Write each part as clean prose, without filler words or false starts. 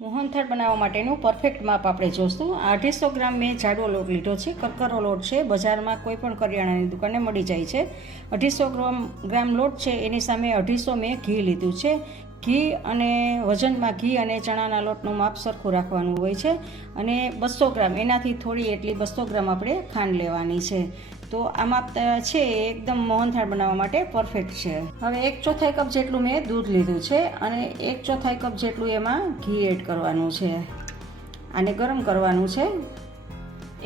મોહનથાળ બનાવવા માટેનું પરફેક્ટ માપ આપણે જોઈશું. 250 ગ્રામ મેં જાડો લોટ લીધો છે. કરકરો લોટ છે, બજારમાં કોઈ પણ કરિયાણાની દુકાને મળી જાય છે. 250 ગ્રામ લોટ છે, એની સામે 250 મેં ઘી લીધું છે. ઘી અને વજનમાં ઘી અને ચણાના લોટનું માપ સરખું રાખવાનું હોય છે. અને 200 ગ્રામ એનાથી થોડી એટલી 200 ગ્રામ આપણે ખાંડ લેવાની છે. તો આ માપ છે એકદમ મોહનથાળ બનાવવા માટે પરફેક્ટ છે. હવે 1/4 કપ જેટલું મેં દૂધ લીધું છે અને 1/4 કપ જેટલું એમાં ઘી એડ કરવાનું છે. આને ગરમ કરવાનું છે.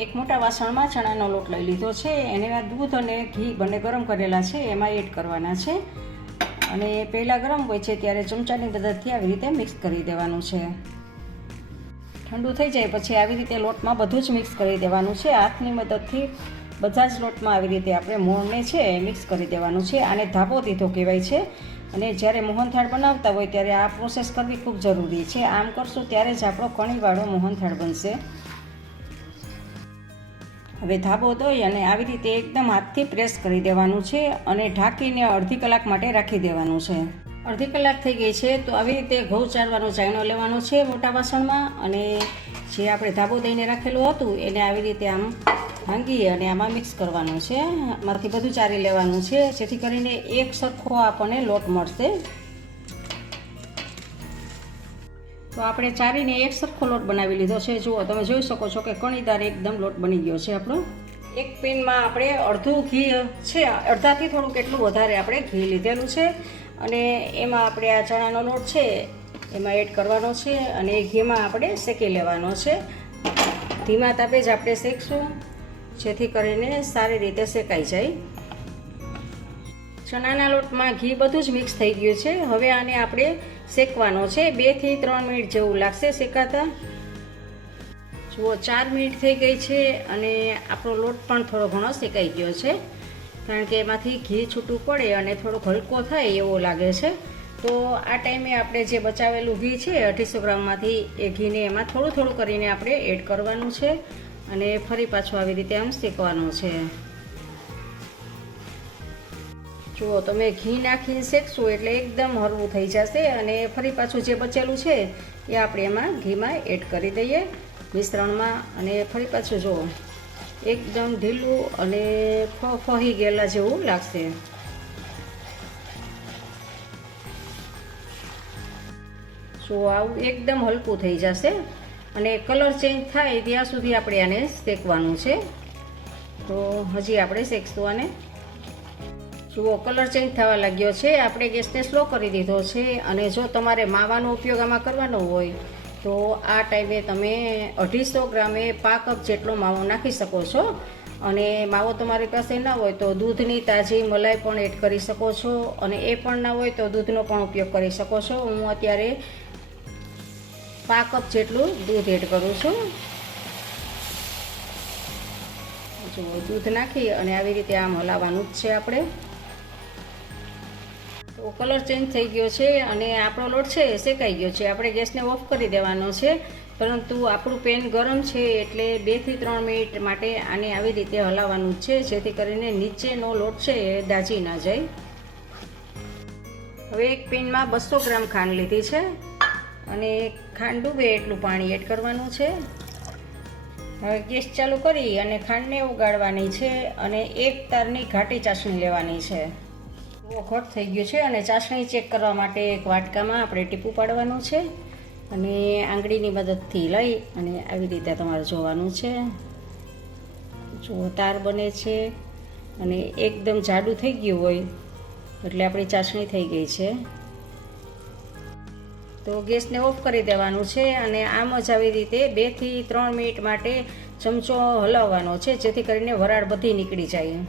એક મોટા વાસણમાં ચણાનો લોટ લઈ લીધો છે, એને દૂધ અને ઘી બંને ગરમ કરેલા છે એમાં એડ કરવાના છે. અને પહેલાં ગરમ હોય છે ત્યારે ચમચાની મદદથી આવી રીતે મિક્સ કરી દેવાનું છે. ઠંડુ થઈ જાય પછી આવી રીતે લોટમાં બધું જ મિક્સ કરી દેવાનું છે. હાથની મદદથી બધા જ લોટમાં આવી રીતે આપણે મોણને છે મિક્સ કરી દેવાનું છે. આને ધાબો દીધો કહેવાય છે. અને જ્યારે મોહનથાળ બનાવતા હોય ત્યારે આ પ્રોસેસ કરવી ખૂબ જરૂરી છે. આમ કરશું ત્યારે જ આપણો કણીવાળો મોહનથાળ બનશે. હવે ધાબો દઈ અને આવી રીતે એકદમ હાથથી પ્રેસ કરી દેવાનું છે અને ઢાંકીને અડધી કલાક માટે રાખી દેવાનું છે. અડધી કલાક થઈ ગઈ છે તો આવી રીતે ઘઉં ચાળવાનો ચાયણો લેવાનો છે મોટા વાસણમાં, અને જે આપણે ધાબો દઈને રાખેલું હતું એને આવી રીતે આમ ભાંગી અને આમાં મિક્સ કરવાનું છે. આમાંથી બધું ચારી લેવાનું છે જેથી કરીને એક સરખો આપણને લોટ મળશે. તો આપણે ચારીને એક સરખો લોટ બનાવી લીધો છે. જુઓ, તમે જોઈ શકો છો કે કણીદાર એકદમ લોટ બની ગયો છે આપણો. એક પેનમાં આપણે અડધું ઘી છે, અડધાથી થોડુંક એટલું વધારે આપણે ઘી લીધેલું છે અને એમાં આપણે આ ચણાનો લોટ છે એમાં એડ કરવાનો છે અને એ ઘીમાં આપણે શેકી લેવાનો છે. ધીમા તાપે જ આપણે શેકશું જેથી કરીને સારી રીતે શેકાઈ જાય. ચણાના લોટમાં ઘી બધું જ મિક્સ થઈ ગયું છે. હવે આને આપણે શેકવાનો છે. 2 થી 3 મિનિટ જેવું લાગશે શેકાતા. જુઓ, 4 મિનિટ થઈ ગઈ છે અને આપણો લોટ પણ થોડો ઘણો શેકાઈ ગયો છે, કારણ કે એમાંથી ઘી છૂટું પડે અને થોડોક હલકો થાય એવો લાગે છે. તો આ ટાઈમે આપણે જે બચાવેલું ઘી છે 250 ગ્રામમાંથી એ ઘીને એમાં થોડું થોડું કરીને આપણે એડ કરવાનું છે અને ફરી પાછું આવી રીતે આમ શેકવાનું છે. જુઓ, તમે ઘી નાખીને શેકશો એટલે એકદમ હળવું થઈ જશે અને ફરી પાછું જે બચેલું છે એ આપણે એમાં ઘીમાં એડ કરી દઈએ મિશ્રણમાં. અને ફરી પાછું જુઓ, એકદમ ઢીલું અને ફહી ગયેલા જેવું લાગશે. જુઓ, આવું એકદમ હલકું થઈ જશે અને કલર ચેન્જ થાય ત્યાં સુધી આપણે આને શેકવાનું છે. તો હજી આપણે શેકશું આને. જુઓ, કલર ચેન્જ થવા લાગ્યો છે. આપણે ગેસને સ્લો કરી દીધો છે. અને જો તમારે માવાનો ઉપયોગ આમાં કરવાનો હોય તો આ ટાઈમે તમે 250 ગ્રામે 5 કપ જેટલો માવો નાખી શકો છો. અને માવો તમારી પાસે ના હોય તો દૂધની તાજી મલાઈ પણ એડ કરી શકો છો, અને એ પણ ના હોય તો દૂધનો પણ ઉપયોગ કરી શકો છો. હું અત્યારે 5 કપ જેટલું દૂધ એડ કરું છું. જો દૂધ નાખી અને આવી રીતે આમ હલાવવાનું જ છે આપણે. તો કલર ચેન્જ થઈ ગયો છે અને આપણો લોટ છે શેકાઈ ગયો છે. આપણે ગેસને ઓફ કરી દેવાનો છે, પરંતુ આપણું પેન ગરમ છે એટલે 2 થી 3 મિનિટ માટે આને આવી રીતે હલાવવાનું જ છે, જેથી કરીને નીચેનો લોટ છે એ દાજી ના જાય. હવે એક પેનમાં 200 ગ્રામ ખાંડ લીધી છે અને ખાંડ ડૂબે એટલું પાણી એડ કરવાનું છે. હવે ગેસ ચાલુ કરી અને ખાંડને ઉગાડવાની છે અને એક તારની ઘાટી ચાસણી લેવાની છે. ઘટ થઈ ગયું છે અને ચાસણી ચેક કરવા માટે એક વાટકામાં આપણે ટીપું પાડવાનું છે અને આંગળીની મદદથી લઈ અને આવી રીતે તમારે જોવાનું છે. જો તાર બને છે અને એકદમ જાડું થઈ ગયું હોય એટલે આપણી ચાસણી થઈ ગઈ છે. તો ગેસને ઓફ કરી દેવાનું છે અને આમ જ આવી રીતે 2 થી 3 મિનિટ માટે ચમચો હલાવવાનો છે, જેથી કરીને વરાળ બધી નીકળી જાય.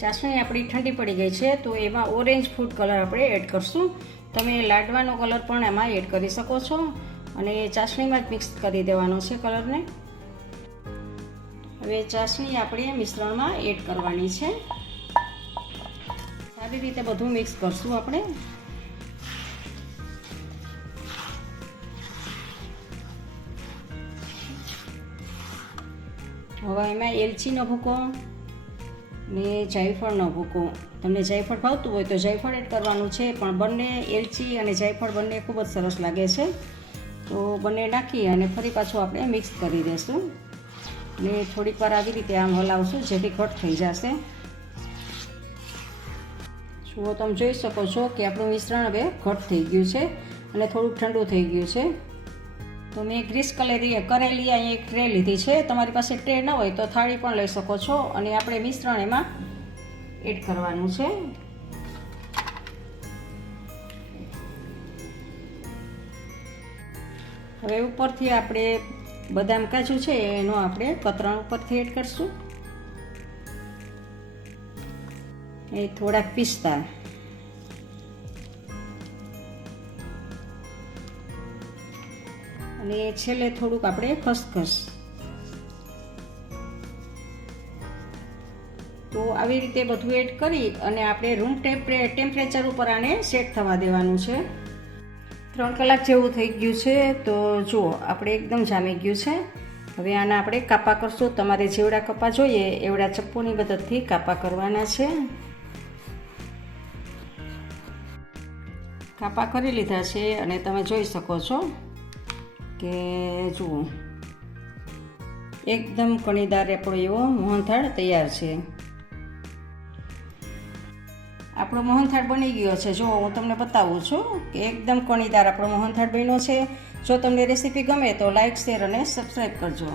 ચાસણી આપણી ઠંડી પડી ગઈ છે તો એમાં ઓરેન્જ ફૂડ કલર આપણે એડ કરશું. તમે લાડવાનો કલર પણ એમાં એડ કરી શકો છો અને ચાસણીમાં જ મિક્સ કરી દેવાનો છે કલરને. હવે ચાસણી આપણે મિશ્રણમાં એડ કરવાની છે. સારી રીતે બધું મિક્સ કરશું આપણે. હવે એમાં એલચીનો ભૂકો ને જાયફળનો ભૂકો. તમને જાયફળ ભાવતું હોય તો જાયફળ એડ કરવાનું છે, પણ બંને એલચી અને જાયફળ બંને ખૂબ જ સરસ લાગે છે. તો બંને નાખી અને ફરી પાછું આપણે મિક્સ કરી દઈશું અને થોડીક વાર આવી રીતે આમ હલાવશું જેથી ઘટ થઈ જશે. જુઓ તમે જોઈ શકો છો કે આપણું મિશ્રણ હવે ઘટ થઈ ગયું છે અને થોડુંક ઠંડુ થઈ ગયું છે. તો મેં ગ્રીસ કરેલી અહીં એક ટ્રે લીધી છે. તમારી પાસે ટ્રે ન હોય તો થાળી પણ લઈ શકો છો અને આપણે મિશ્રણ એમાં એડ કરવાનું છે. હવે ઉપરથી આપણે બદામ કાજુ છે એનો આપણે કતરણ ઉપરથી એડ કરશું. એ થોડાક પિસ્તા અને છેલ્લે થોડુંક આપણે ખસખસ. તો આવી રીતે બધું એડ કરી અને આપણે રૂમ ટેમ્પરેચર ઉપર આને સેટ થવા દેવાનું છે. 3 કલાક જેવું થઈ ગયું છે. તો જુઓ આપણે એકદમ જામી ગયું છે. હવે આના આપણે કાપા કરશું. તમારે જેવડા કપા જોઈએ એવડા ચપ્પુની મદદથી કાપા કરવાના છે. કાપા કરી લીધા છે અને તમે જોઈ શકો છો કે જુઓ એકદમ કણીદાર આપણો એવો મોહનથાળ તૈયાર છે. આપણો મોહનથાળ બની ગયો છે. જો હું તમને બતાવું છું કે એકદમ કણીદાર આપણો મોહનથાળ બન્યો છે. જો તમને રેસીપી ગમે તો લાઈક, શેર અને સબસ્ક્રાઈબ કરજો.